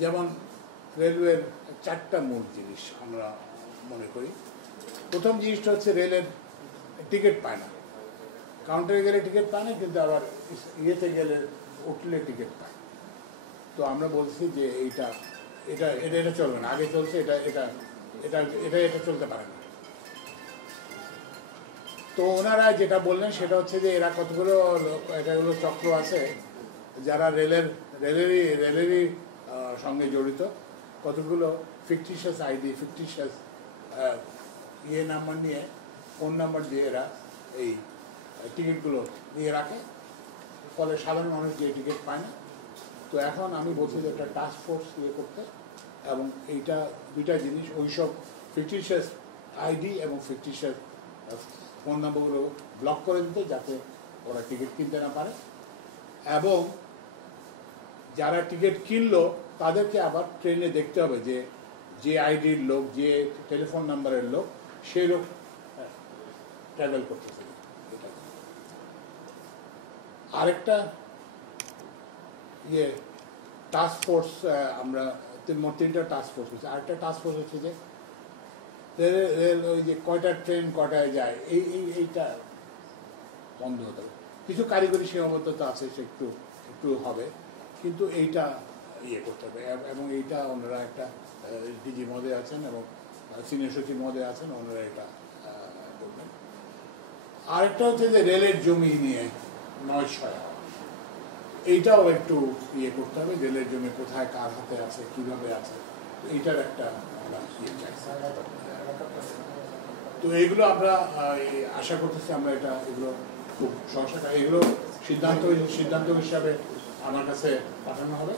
যেমন রেলওয়ের 4টা মূল জিনিস আমরা মনে করি। প্রথম জিনিসটা হচ্ছে রেলের টিকিট পায় না, কাউন্টারে গেলে টিকিট পায় না, কিন্তু আবার ইয়েতে গেলে উঠলে টিকিট পায়। তো আমরা বলছি যে এটা এটা এটা এটা চলবে না, আগে চলছে, এটা এটা এটা এটা এটা চলতে পারে না। তো ওনারা যেটা বললেন সেটা হচ্ছে যে এরা কতগুলো এটাগুলো চক্র আছে যারা রেলেরই সঙ্গে জড়িত, কতগুলো ফিকটিশিয়াস আইডি, ফিকটিশিয়াস নাম্বার নিয়ে, ফোন নাম্বার দিয়ে এরা এই টিকিটগুলো নিয়ে রাখে, ফলে সাধারণ মানুষ যে টিকিট পায় না। তো এখন আমি বলছি যে একটা টাস্ক ফোর্স করতে, এবং এইটা দুইটা জিনিস, ওইসব ফিকটিশিয়াস আইডি এবং ফিকটিশিয়াস ফোন নাম্বারগুলো ব্লক করে দিতে, যাতে ওরা টিকিট কিনতে না পারে। এবং যারা টিকিট কিনলো তাদেরকে আবার ট্রেনে দেখতে হবে যে যে আইডির লোক, যে টেলিফোন নাম্বারের লোক, সেই লোক ট্রাভেল করতেছে। আরেকটা টাস্ক ফোর্স, আমরা 3টা টাস্ক ফোর্স হচ্ছে। আরেকটা টাস্ক ফোর্স হচ্ছে যে রেল ওই যে কয়টা ট্রেন কটায় যায় এইটা বন্ধ হতে হবে। কিছু কারিগরি সীমাবদ্ধতা আছে, সে একটু হবে, কিন্তু এইটা করতে হবে। এবং এইটা ওনারা একটা ডিজি মহোদয় আছেন এবং সিনিয়র সচিব মহোদয় আছেন, ওনারা এটা করবেন। আরেকটা হচ্ছে যে রেলের জমি নিয়ে 9 এইটাও একটু করতে হবে, রেলের জমি কোথায় কার হাতে আছে, কিভাবে আছে, এইটার একটা আমরা চাইছি। তো এইগুলো আমরা আশা করতেছি আমরা এগুলো খুব সহসা এগুলো সিদ্ধান্ত হিসাবে আমার কাছে পাঠানো হবে,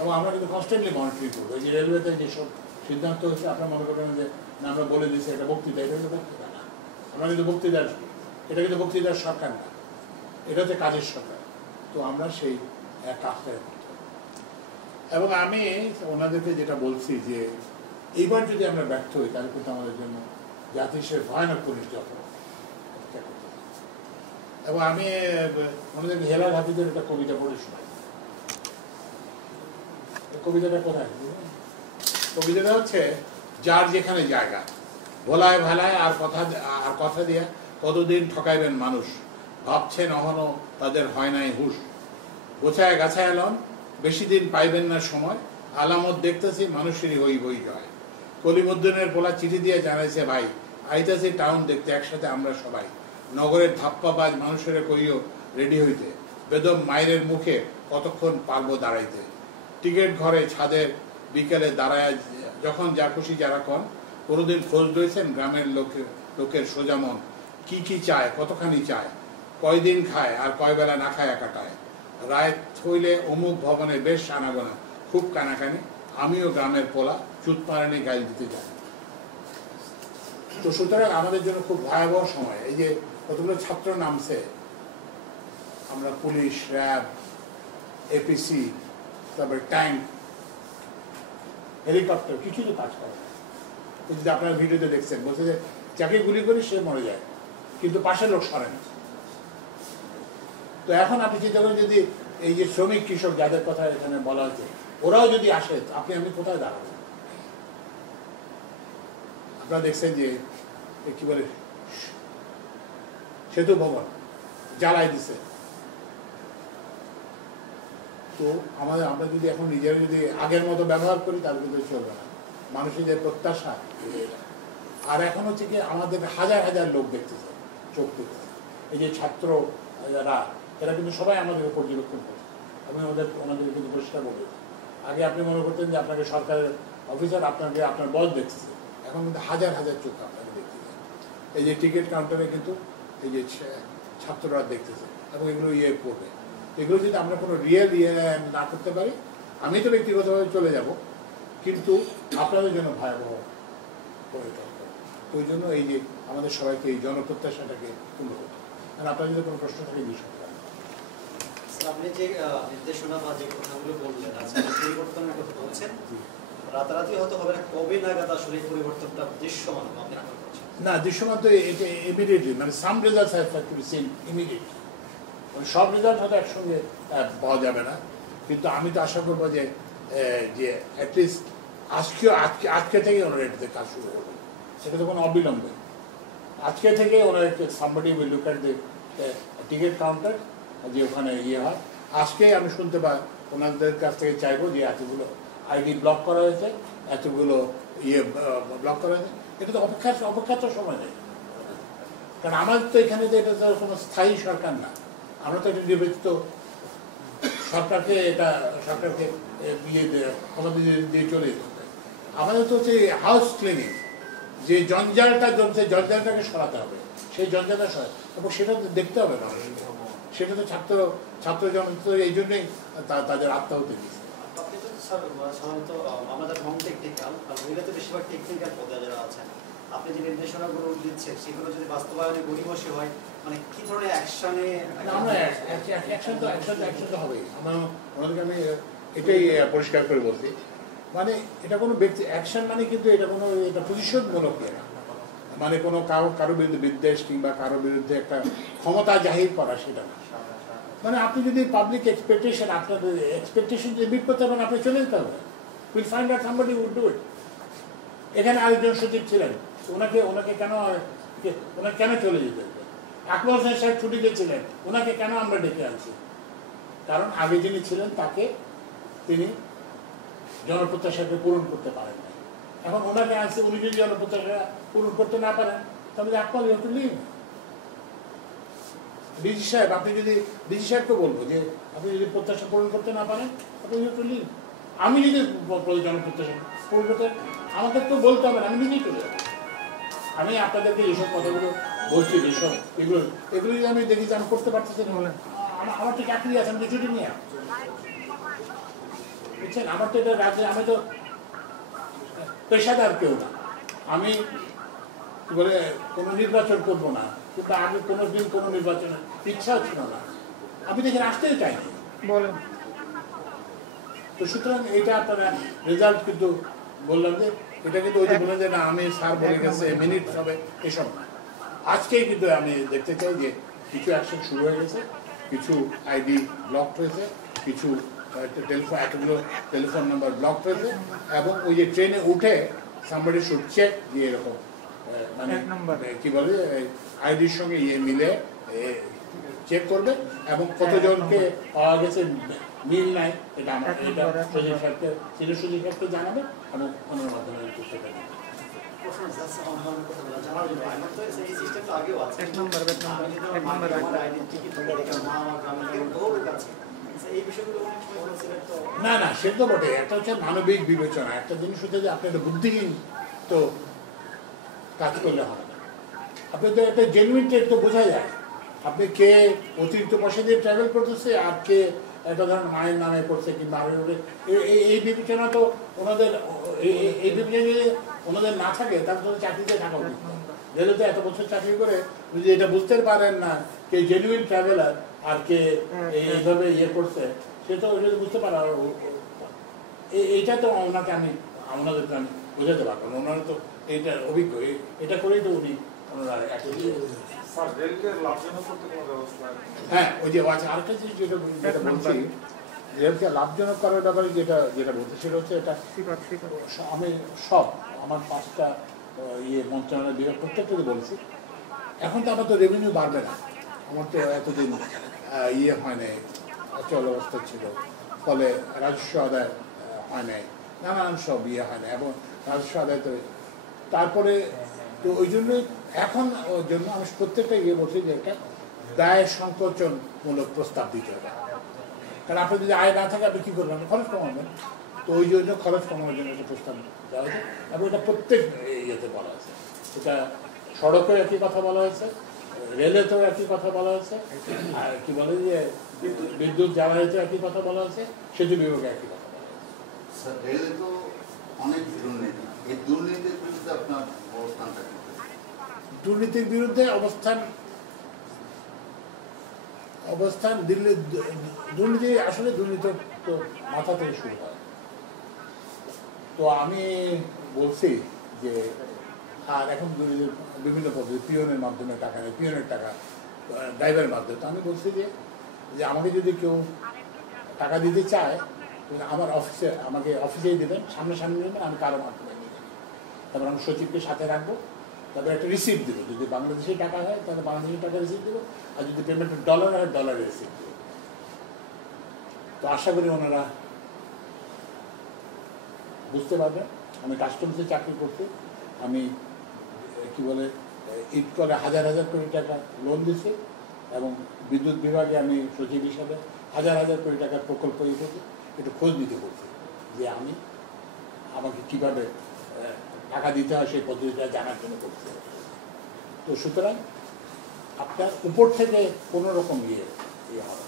এবং আমরা কিন্তু কনস্ট্যান্টলি মনিটরিং করবো। এই যে রেলওয়েতে যেসব সিদ্ধান্ত হচ্ছে, আপনার মনে করবেন যে না আমরা বলে দিচ্ছি এটা বক্তৃতা, এটা কিন্তু বক্তৃতা না, আমরা কিন্তু এটা কিন্তু বক্তৃতার সরকার না, এটা হচ্ছে কাজের সরকার। তো আমরা সেই কাজটা করতে হবে। এবং আমি ওনাদেরকে যেটা বলছি যে এইবার যদি আমরা ব্যর্থ হই, তাহলে কিন্তু আমাদের জন্য জাতি হিসেবে ভয়ানক পরিণতি হবে। এবং আমি ওনাদেরকে হেলাল হাফিজের একটা কবিতা পড়ে শোনাই। কবিতাটা কোথায়? কবিতাটা হচ্ছে, যার যেখানে জায়গা, ভোলায় ভালায় আর কথা দিয়ে কতদিন ঠকাইবেন মানুষ, ভাবছেন অহনো তাদের হয় নাই হুশ, গোছায় গাছায় এলন বেশি দিন পাইবেন না সময়, আলামত দেখতেছি মানুষেরই হই জয়, কলিমুদ্দিনের পোলা চিঠি দিয়ে জানাইছে ভাই, আইতাছি টাউন দেখতে একসাথে আমরা সবাই, নগরের ধাপ্পাবাজ মানুষের কইও রেডি হইতে, বেদম মায়ের মুখে কতক্ষণ পারবো দাঁড়াইতে, টিকিট ঘরে ছাদের বিকেলে দাঁড়ায় যখন যা খুশি যারা কন, কোনোদিন খোঁজ রয়েছেন গ্রামের লোকের সোজামন, কি চায় কতখানি চায়, কয়দিন খায় আর কয় বেলা না খায় কাটায়, রায় থইলে অমুক ভবনে বেশ আনাগোনা, খুব কানাকানি, আমিও গ্রামের পোলা, চুত পারানি গাইল দিতে যাই। তো সুতরাং আমাদের জন্য খুব ভয়াবহ সময়। এই যে কতগুলো ছাত্র নামছে, আমরা পুলিশ, র্যাব, এপিসি, তারপরে ট্যাঙ্ক, হেলিকপ্টার, কিছুই তো কাজ করে না। যদি আপনার ভিডিওতে দেখছেন, বলছে যে যাকে গুলি করি সে মরে যায়, কিন্তু পাশের লোক সরে না। তো এখন আপনি চিন্তা করেন, যদি এই যে শ্রমিক কৃষক যাদের কথা এখানে বলা হচ্ছে, ওরাও যদি আসে, আমি কোথায় দাঁড়াবো? আপনারা দেখছেন যে কি বলে সেতু ভবন জ্বালাই দিছে। তো আমরা যদি এখন নিজেরা যদি আগের মতো ব্যবহার করি, তাহলে কিন্তু চলবে না। মানুষের যে প্রত্যাশা, আর এখন হচ্ছে কি আমাদের হাজার হাজার লোক দেখতেছে, চোখ দেখতেছে। এই যে ছাত্র যারা, এরা কিন্তু সবাই আমাদের পর্যবেক্ষণ করে। আমি ওনাদের কিন্তু পরিষ্কার বলি, আগে আপনি মনে করতেন যে আপনাকে সরকারের অফিসার আপনার বস দেখতেছে, এখন কিন্তু হাজার হাজার চোখ আপনাকে দেখতেছে। এই যে টিকিট কাউন্টারে কিন্তু এই যে ছাত্ররা দেখতেছে, এবং এগুলো করবে। এগুলো যদি আমরা কোনো রিয়েল না করতে পারি, আমি তো ব্যক্তিগতভাবে চলে যাব, কিন্তু আপনাদের জন্য ভয়াবহ হয়ে থাকবে। ওই জন্য এই যে আমাদের সবাইকে এই জনপ্রত্যাশাটাকে পূর্ণ করতে, আর আপনার যদি কোনো প্রশ্ন থাকে বিষয়। আপনি যে নির্দেশনা বা যে কথাগুলো বললেন, আজকে পরিবর্তনের কথা বলছেন, রাতারাতি হয়তো হবে না, কবে নাগাদ আসলে এই পরিবর্তনটা দৃশ্যমান আপনি আশা করছেন? না, দৃশ্যমান তো এটা ইমিডিয়েটলি, মানে some results have to be seen immediately. সব রেজাল্ট হয়তো একসঙ্গে পাওয়া যাবে না, কিন্তু আমি তো আশা করবো যে যে অ্যাটলিস্ট আজকে থেকে ওনারা এটাতে কাজ শুরু করবেন, সেটা তো কোনো অবিলম্বে আজকে থেকে ওনারা somebody will look at the ticket counter, যে ওখানে ইয়ে হয়। আজকে আমি শুনতে পাই ওনাদের কাছ থেকে চাইবো যে এতগুলো আইডি ব্লক করা হয়েছে, এতগুলো ব্লক করা হয়েছে। এটা তো অপেক্ষার তো সময় নেই, কারণ আমাদের তো এখানে তো এটা তো কোনো স্থায়ী সরকার না, আমরা তো একটা নির্বাচিত সরকারকে ক্ষমতা দিয়ে চলে যেতে হবে। আমাদের তো হচ্ছে হাউস ক্লিনিং, যে জঞ্জালটা জমছে জঞ্জালটাকে সরাতে হবে, সেই জঞ্জালটা সরাতে, এবং সেটা তো দেখতে হবে না, সেটা তো ছাত্র জনতা এই জন্যই তাদের আত্মাহুতি দিচ্ছে। আপনি তো সাধারণত আমাদের নন টেকনিক্যাল আর মহিলাতে বেশিরভাগ টেকনিক্যাল পদে যারা আছেন, আপনি যে নির্দেশনাগুলো দিচ্ছেন সেগুলো যদি বাস্তবায়নে গড়িমসি হয়, মানে কি ধরনের অ্যাকশনে? আমরা অ্যাকশন তো হবেই। আমাদেরকে আমি এটাই পরিষ্কার করে বলছি, মানে এটা কোনো ব্যক্তি অ্যাকশন মানে কিন্তু এটা কোনো প্রতিশোধমূলক না, মানে কোনো কারো বিরুদ্ধে বিদ্বেষ কিংবা কারো বিরুদ্ধে একটা ক্ষমতা জাহির করা, সেটা না। মানে আপনি যদি পাবলিক এক্সপেকটেশন, আপনার এক্সপেকটেশন যদি মিট করতে পারেন, আপনি চলে যেতে হবে। Will find out somebody will do it. এখানে আরেকজন সচিব ছিলেন, ওনাকে কেন চলে যেতে হবে? আকবর হোসেন সাহেব ছুটিতে ছিলেন, ওনাকে কেন আমরা ডেকে আনছি? কারণ আগে যিনি ছিলেন তিনি জনপ্রত্যাশাকে পূরণ করতে পারেন না। এখন ওনাকে আনছে, উনি যদি জনপ্রত্যাশা পূরণ করতে না পারেন, তাহলে Akbar you have to leave. DG সাহেব, ডিজি সাহেবকে বলবো যে আপনি যদি প্রত্যাশা পূরণ করতে না পারেন, আপনি ইউ হ্যাভ টু লিভ। আমি যদি জনপ্রত্যাশা পূরণ করতে, আমাকে তো বলতে হবে না, আমি নিজেই চলে যাবো। আমি আপনাদেরকে যেসব কথাগুলো বলছি, এগুলো যদি আমি দেখি যে আমি করতে পারতেছি না, আমার তো চাকরি আছে, আমি তো ছুটি নিয়ে, বুঝছেন? আমার তো এটা রাজ্যে, আমি তো পেশাদার কেউ না, আমি বলে কোনো নির্বাচন করবো না, কিন্তু আমি কোনোদিন কোনো নির্বাচনের ইচ্ছাও ছিল না, আমি তো এখানে আসতেই চাইনি বলেন। তো সুতরাং এটা আপনারা রেজাল্ট কিন্তু বললাম যে এটা কিন্তু ওই যে বলে যে না আমি স্যার বলে গেছে মিনিট হবে, এসব না। আজকেই কিন্তু আমি দেখতে চাই যে কিছু অ্যাকশন শুরু হয়ে গেছে, কিছু আইডি ব্লক হয়েছে, কিছু টেলিফোন নাম্বার ব্লক হয়েছে, এবং ওই যে ট্রেনে উঠে সামবডি শুড চেক যে এরকম মানে কি বলে আইডির সঙ্গে মিলে চেক করবে, এবং কতজনকে পাওয়া গেছে মিল নাই, এটা সচিব সাহেবকে জানাবে, এবং অন্যের মাধ্যমে করতে পারবে। না সেটা তো বটে, একটা হচ্ছে মানবিক বিবেচনা, একটা জিনিস হচ্ছে যে আপনি একটা বুদ্ধিহীন তো কাজ করলে হবে না। আপনি তো একটা জেনুইন তো বোঝা যায়, আপনি কে অতিরিক্ত পয়সা দিয়ে ট্রাভেল করতেছে আর কে একটা ধরুন মায়ের নামে করছে কিংবা এই বিবেচনা তো ওনাদের, এই বিবেচনা যদি ওনাদের না থাকে তাহলে তো চাকরিতে থাকা উচিত। রেলে তো এত বছর চাকরি করে যদি এটা বুঝতে পারেন না কে জেনুইন ট্রাভেলার আর কে এইভাবে করছে, সে তো যদি বুঝতে পারে, এইটা তো ওনাদেরকে আমি বোঝাতে পারবো না। ওনারা তো এইটা অভিজ্ঞ, এটা করেই তো উনি হ্যাঁ ওই যে আরেকটা জিনিস যেটা বলছি, রেলকে লাভজনক করার ব্যাপারে যেটা বলছি সেটা হচ্ছে এটা আমি আমার 5টা মন্ত্রণালয় বিভাগ প্রত্যেকটাকে বলছি। এখন তো আমার তো রেভিনিউ বাড়বে না, আমার তো এতদিন হয় নাই, অচল অবস্থা ছিল, ফলে রাজস্ব আদায় হয় নাই, নানান সব হয় না, এবং রাজস্ব আদায় তো তারপরে তো ওই জন্যই এখন ওর জন্য আমি প্রত্যেকটা বলছি যে একটা দায় সংকোচনমূলক প্রস্তাব দিতে হবে। কারণ আপনি যদি আয় না থাকে আপনি কী করবেন, খরচ কমাবেন। তো ওই জন্য খরচ কমানোর জন্য একটা প্রস্তাব দেওয়া হয়েছে, এবং এটা প্রত্যেক ইয়েতে বলা হয়েছে। এটা সড়কেও একই কথা বলা হয়েছে, রেলেতেও একই কথা বলা হয়েছে, আর কি বলে যে বিদ্যুৎ জ্বালানিতেও একই কথা বলা হয়েছে, সেতু বিভাগে একই কথা বলা হয়েছে। রেলে তো অনেক দুর্নীতি, এই দুর্নীতির বিরুদ্ধে আপনার অবস্থানটা কি? দুর্নীতির বিরুদ্ধে অবস্থান দিল্লি, দুর্নীতি আসলে দুর্নীতি তো মাথা থেকে শুরু হয়। তো আমি বলছি যে আর এখন দুর্নীতির বিভিন্ন পদ্ধতি, পিওনের মাধ্যমে টাকা নেয়, পিওনের টাকা ড্রাইভারের মাধ্যমে। তো আমি বলছি যে আমাকে যদি কেউ টাকা দিতে চায়, আমার অফিসে আমাকে অফিসেই দেবেন, সামনাসামনি দেবেন, আমি কারো মাধ্যমে নিয়ে যাবো। তারপর আমি সচিবকে সাথে রাখবো, তারপর একটা রিসিপ্ট দেবো। যদি বাংলাদেশি টাকা হয় তাহলে বাংলাদেশি টাকা রিসিপ্ট দেবো, আর যদি পেমেন্ট ডলার হয় ডলারের রিসিপ্ট দেবো। তো আশা করি ওনারা বুঝতে পারবেন। আমি কাস্টমসে চাকরি করতে আমি কি বলে ঈদ করে হাজার হাজার কোটি টাকা লোন দিচ্ছি, এবং বিদ্যুৎ বিভাগে আমি সচিব হিসাবে হাজার হাজার কোটি টাকার প্রকল্প করছি। একটু খোঁজ নিতে বলছি যে আমি আমাকে কীভাবে টাকা দিতে হয় সেই পদ্ধতিটা জানার জন্য করতে। তো সুতরাং আপনার উপর থেকে কোনো রকম ইয়ে হবে।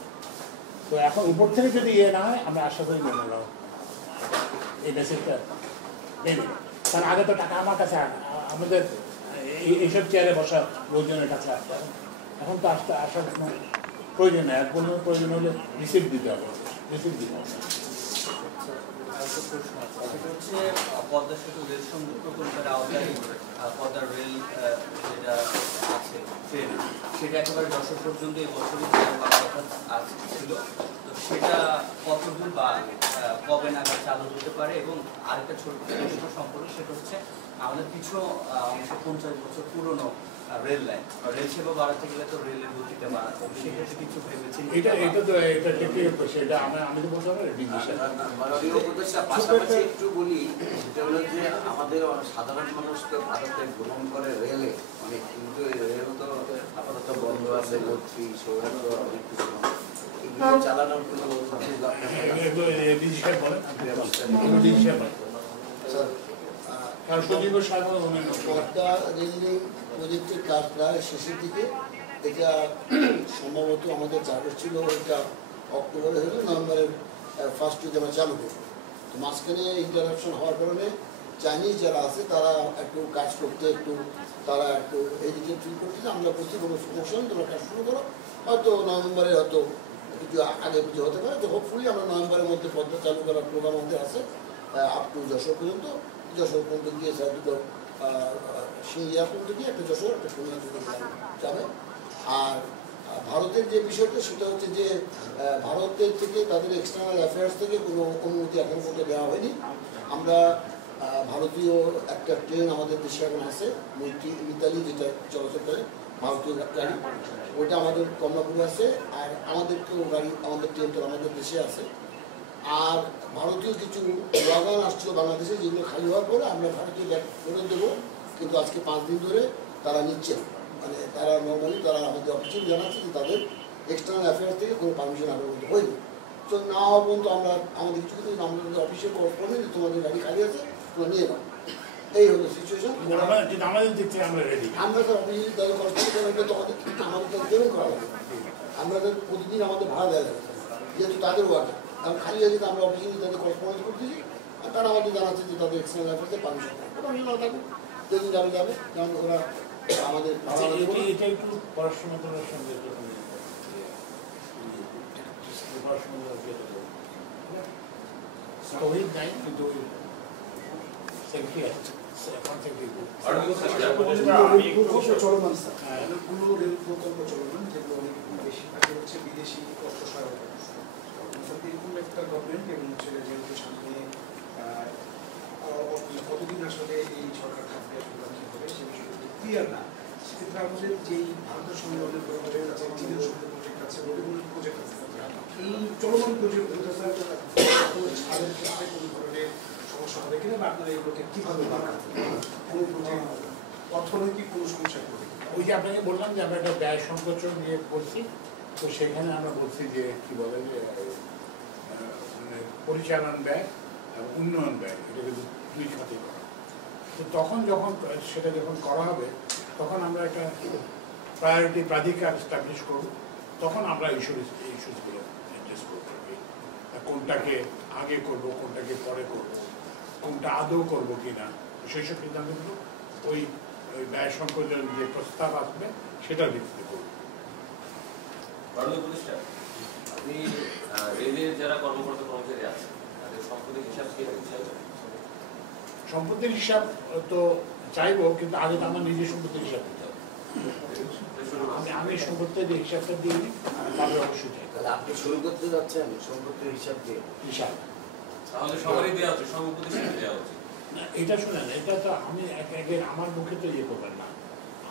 তো এখন উপর থেকে যদি ইয়ে না হয়, আমরা আশা করি ওনারাও এই মেসেজটা নেবে। কারণ আগে তো টাকা আমার কাছে আমাদের এইসব চেয়ারে বসা লোকজনের কাছে আসতে, এখন তো আসার কোনো প্রয়োজন নেই। আর কোনো প্রয়োজন হলে রিসিপ্ট দিতে হবে, রিসিপ্ট দিতে হবে। হচ্ছে পদ্মা সেতু রেল সংযোগ প্রকল্পের আওতায় পদ্মার রেল যেটা আছে ট্রেন, সেটা একেবারে যশোর পর্যন্ত এই বছরই কথা ছিল। তো সেটা কতদূর বা কবে নাগাদ চালু হতে পারে? এবং আরেকটা ছোট প্রশ্ন সম্পর্কে, সেটা হচ্ছে আমাদের কিছু 50 বছর পুরনো রেল লাইন, রেল সেবা বাড়াতে গেলে তো রেলের গতিতে বাড়াতে হবে, সেক্ষেত্রে কিছু ভেবেছেন? সেটা আমি তো বলতে পারি পাশাপাশি একটু বলি, সেটা হলো যে আমাদের সাধারণ মানুষ তো ভারতে ভ্রমণ করে রেলে অনেক, কিন্তু রেল তো আপাতত বন্ধ আছে, লক্ষ্মী সৌরাষ্ট্র অনেক কিছু, এগুলো চালানোর কোনো পদ্মা রেললিং প্রজেক্টের কাজ প্রায় শেষের দিকে। এটা সম্ভবত আমাদের টার্গেট ছিল এটা অক্টোবরে হলে নভেম্বরের ফার্স্ট উইকে আমরা চালু করবো। তো মাঝখানে ইন্টারাপশন হওয়ার কারণে চাইনিজ যারা আছে তারা একটু কাজ করতে তারা একটু এদিকে ফিল করতেছে। আমরা বলছি কোনো সমস্যা নেই, তোমরা কাজ শুরু করো, হয়তো নভেম্বরে হয়তো কিছু আগে কিছু হতে পারে। তো হোপফুলি আমরা নভেম্বরের মধ্যে পদ্মা চালু করার প্রোগ্রাম আমাদের আছে, আপ টু যশোর পর্যন্ত। যশোর পর্যন্ত গিয়ে স্যার দুটো সিঙ্গিয়া পর্যন্ত গিয়ে একটা যশোর একটা খুলনা যাবে। আর ভারতের যে বিষয়টা সেটা হচ্ছে যে ভারতের থেকে তাদের এক্সটার্নাল অ্যাফেয়ার্স থেকে কোনো অনুমতি এখন পর্যন্ত দেওয়া হয়নি। আমরা ভারতীয় একটা ট্রেন আমাদের দেশে এখন আছে, মিতালি, যেটা চলাচল করে ভারতীয় গাড়ি, ওইটা আমাদের কমলাপুরে আছে। আর আমাদেরকেও গাড়ি, আমাদের ট্রেন তো আমাদের দেশে আছে। আর ভারতীয় কিছু ওয়াগান আসছিল বাংলাদেশে, যেগুলো খালি হওয়ার পরে আমরা ভারতীয় ব্যাগ ফেরত দেবো, কিন্তু আজকে 5 দিন ধরে তারা নিচ্ছে না। মানে তারা নর্মালি তারা আমাদের অফিসে জানাচ্ছে যে তাদের এক্সটার্নাল অ্যাফেয়ার্স থেকে কোনো পারমিশন আগের মধ্যে হয়নি। তো না হওয়া পর্যন্ত আমরা আমাদের কিছু কিছু আমাদের অফিসে করবে যে তোমাদের গাড়ি খালি আছে, তোমরা নিয়ে নাও। এই হলো সিচুয়েশন। আমাদের দিক থেকে আমরা রেডি। আমরা তো অফিসে তাদের কর্পোরেট তোমাদের আমাদের তাদের পেমেন্ট করা লাগে, আমাদের প্রতিদিন আমাদের ভাড়া দেওয়া লাগে, যেহেতু তাদের ওয়ার্ডে কারণ খালি আছে। আমরা অফিসে তাদের করেসপন্ডেন্স করতেছি, আর তারা আমাদের জানাচ্ছে যে তাদের এক্সটার্নাল অ্যাফেয়ার্সে পারমিশন থাকবে, যেদিন যাবে যেমন ওরা আমাদের এটা একটু পড়াশোনা করার সঙ্গে নাই, কিন্তু চলমান স্যার, অনেকগুলো রেল প্রকল্প চলমান, যেগুলো অনেক বেশিরভাগ হচ্ছে বিদেশি অর্থ সহায়তা। এরকম একটা গভর্নমেন্ট এবং হচ্ছে যেহেতু সামনে কতদিন আসলে এই সরকার থাকবে, কি হবে সে বিষয়ে ক্লিয়ার না। সেক্ষেত্রে আমাদের যেই ভারতের সঙ্গে অনেক প্রজেক্ট আছে, চীনের সঙ্গে প্রজেক্ট আছে, অনেক প্রজেক্ট আছে, এই চলমান প্রজেক্টগুলো স্যার ছাড়ের ক্ষেত্রে কোনো ধরনের সমস্যা হবে কিনা, বা আপনারা এগুলোকে কীভাবে বাড়ান, কোনো প্রজেক্ট অর্থনৈতিক কোনো সমস্যা হবে? ওই যে আপনাকে বললাম যে আমরা একটা ব্যয় সংকোচন নিয়ে করছি। তো সেখানে আমরা বলছি যে কি বলে যে পরিচালন ব্যয় এবং উন্নয়ন ব্যয়, এটা কিন্তু 2 খাতে করা। তো তখন সেটা যখন করা হবে, তখন আমরা একটা প্রায়োরিটি প্রাধিকার এস্টাবলিশ করব। তখন আমরা ইস্যুসগুলো অ্যাড্রেস করতে পারি, কোনটাকে আগে করব, কোনটাকে পরে করব, কোনটা আদৌ করব কিনা, সেই সব সিদ্ধান্তগুলো ওই ব্যয় সংকোচন যে প্রস্তাব আসবে সেটার ভিত্তিতে করব। আপনি রেলের যারা কর্মকর্তা কর্মচারী আছে তাদের সম্পত্তির হিসাব কি চাইবেন? সম্পত্তির হিসাব তো চাইবো, কিন্তু আগে তো আমার নিজের সম্পত্তির হিসাব দিতে হবে। আমি সম্পত্তির যে হিসাবটা দিই, তারপরে অবশ্যই চাই। তাহলে আপনি শুরু করতে যাচ্ছেন সম্পত্তির হিসাব দিয়ে? হিসাব তাহলে সবারই দেওয়া উচিত, সব উপদেষ্টাকে দেওয়া উচিত। না এটা শুনেন, এটা তো আমি একে আমার মুখে তো ইয়ে করবেন না।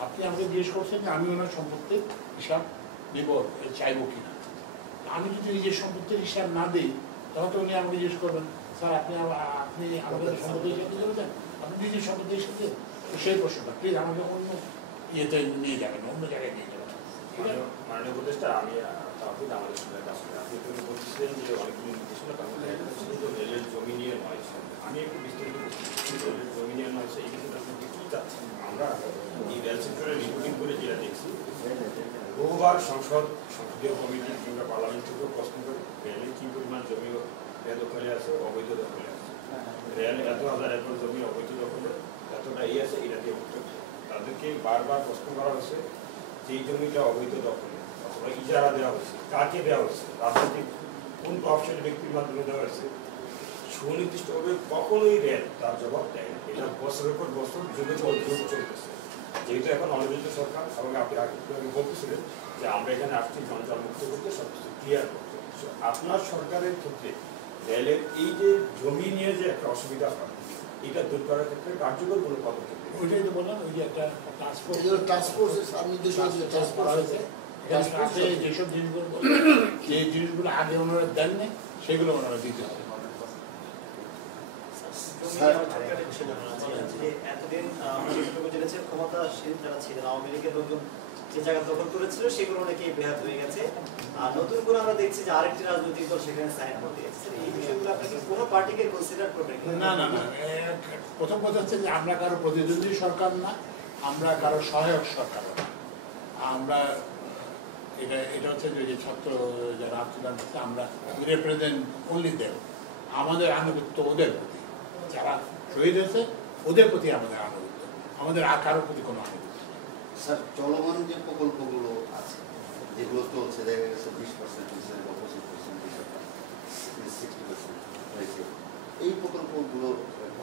আপনি আমাকে জিজ্ঞেস করছেন যে আমি ওনার সম্পত্তির হিসাব দেব চাইবো কিনা। আমি যদি নিজের সম্পত্তির হিসাব না দিই তখন তো উনি আমাকে জিজ্ঞেস করবেন স্যার আপনি আমাকে সম্পত্তির হিসাব দিতে বলছেন, আপনি নিজের সম্পত্তির হিসাব দেন। সেই প্রশ্নটা প্লিজ আমাকে অন্য ইয়েতে নিয়ে যাবেন, অন্য জায়গায় নিয়ে যাবেন। মাননীয় উপদেষ্টা, আমি তাহলে আমাদের সঙ্গে কাজ করি। আপনি তুমি বলছিলেন যে অনেকগুলি নির্দেশনা, তার মধ্যে একটা ছিল যে রেলের জমি নিয়ে নয়। আমি একটু বিস্তারিত রেলের জমি নিয়ে নয়, এই বিষয়টা আপনি কী চাচ্ছেন? আমরা এই রেল সেক্টরে রিপোর্টিং করে যেটা দেখছি, বহুবার সংসদীয় কমিটি কিংবা পার্লামেন্ট থেকেও প্রশ্ন করে রেলের কী পরিমাণ জমি বেদখলে আছে, অবৈধ দখলে আছে। রেল এত হাজার একর জমি অবৈধ দখলে এতটা আছে, এটা দিয়ে উত্তর তাদেরকে বারবার প্রশ্ন করা হয়েছে যেই জমিটা অবৈধ দখলে অথবা ইজারা দেওয়া হয়েছে, কাকে দেওয়া হয়েছে, রাজনৈতিক কোন প্রভাবশালী ব্যক্তির মাধ্যমে দেওয়া হয়েছে, সুনির্দিষ্টভাবে কখনোই রেল তার জবাব দেয় না। এটা বছরের পর বছর যুগে যুগ চলতেছে। যেহেতু এখন অনির্দিষ্ট সরকার, এবং আপনি আগে বলতেছিলেন যে আমরা এখানে আসছি জঞ্জাল মুক্ত করতে, সব কিছু ক্লিয়ার করতে। আপনার সরকারের ক্ষেত্রে রেলের এই যে জমি নিয়ে যে একটা অসুবিধা হয়, এটা দূর করার ক্ষেত্রে কার্যকর কোনো পদক্ষেপ? ওইটাই তো বললাম, ওই যে একটা টাস্কফোর্সের নির্দেশ হয়েছে, টাস্কফোর্স হয়েছে। যেসব জিনিসগুলো যে জিনিসগুলো আগে ওনারা দেননি সেগুলো ওনারা দিতে হবে। এতদিন জেনেছেন ক্ষমতাসীন যারা ছিলেন, আওয়ামী লীগের লোকজন যে জায়গা দখল করেছিল সেগুলো অনেকেই বেহাত হয়ে গেছে। আর নতুন করে আমরা দেখছি যে আরেকটি রাজনৈতিক দল সেখানে সাইন করে দিয়েছে। এই বিষয়গুলো আপনি কি কোনো পার্টিকে কনসিডার করবেন? না না না, প্রথম কথা হচ্ছে যে আমরা কারো প্রতিদ্বন্দ্বী সরকার না, আমরা কারো সহায়ক সরকার না। আমরা এটা হচ্ছে যে ছাত্র যারা আন্দোলন করছে, আমরা রিপ্রেজেন্ট অনলি দেব। আমাদের আনুগত্য ওদের প্রতি, যারা শহীদ হয়েছে ওদের প্রতি আমাদের আনুগত্য, আমাদের কারোর প্রতি কোনো আনুগত্য। স্যার, চলমান যে প্রকল্পগুলো আছে যেগুলো চলছে, দেখা গেছে 20% হয়েছে বা 25% হয়েছে, 60% হয়েছে, এই প্রকল্পগুলো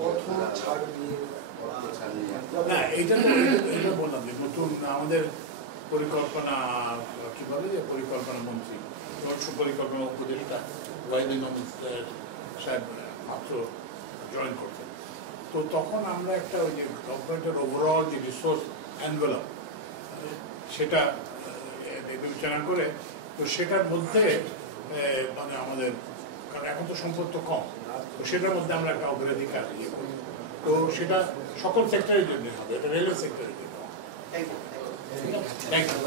অর্থ ছাড় দিয়ে না, এইটা বললাম যে নতুন আমাদের পরিকল্পনা কি বলে যে পরিকল্পনা মন্ত্রী সুপরিকল্পনা উপদেষ্টা ওয়াহিদুল সাহেব মাত্র জয়েন করছেন। তো তখন আমরা একটা ওই যে গভর্নমেন্টের ওভারঅল যে রিসোর্স এনভেলপ সেটা বিবেচনা করে, তো সেটার মধ্যে মানে আমাদের, কারণ এখন তো সম্পদ তো কম, তো সেটার মধ্যে আমরা একটা অগ্রাধিকার ইয়ে করি। তো সেটা সকল সেক্টরের জন্য হবে, এটা রেলওয়ে সেক্টরের জন্য। Thank you. Thank you.